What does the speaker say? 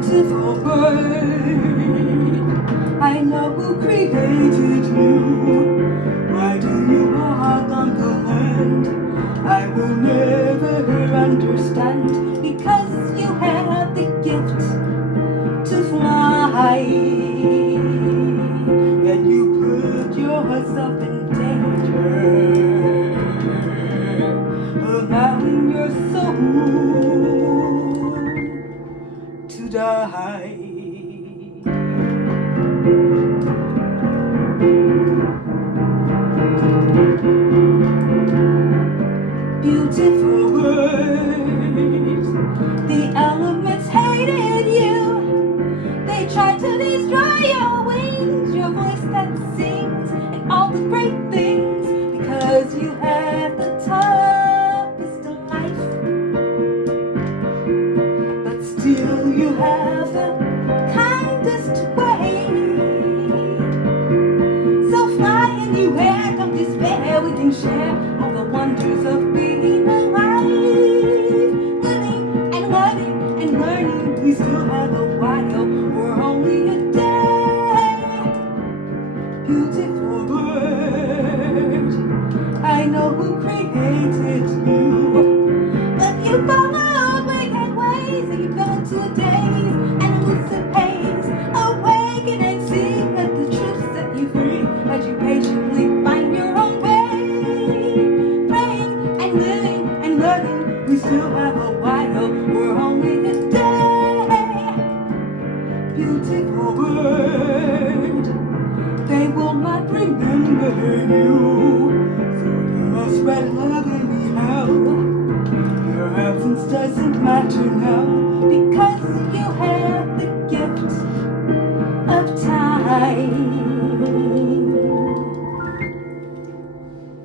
beautiful bird. I know who created you. Why do you walk on the land? I will never understand, because you have the gift to fly, and you put yourself in danger, allowing your soul to die. Beautiful words, the elements hated you. They tried to destroy your wings, your voice that sings, and all the great things, because you have the toughest of life. But still you have the kindest way. So fly anywhere, don't despair, we can share all the wonders of being alive. Living and loving and learning, we still have a while, we're only a day. Beautiful bird, I know who created you, but you followed wicked ways, and you fell into a daze and elusive pace. Awaken and see that the truth set you free, as you patiently find your own way. Praying and living and learning, we still have a while, we're only a day. Beautiful bird, they will not remember you, so you must spread love anyhow. Your absence doesn't matter now, because you have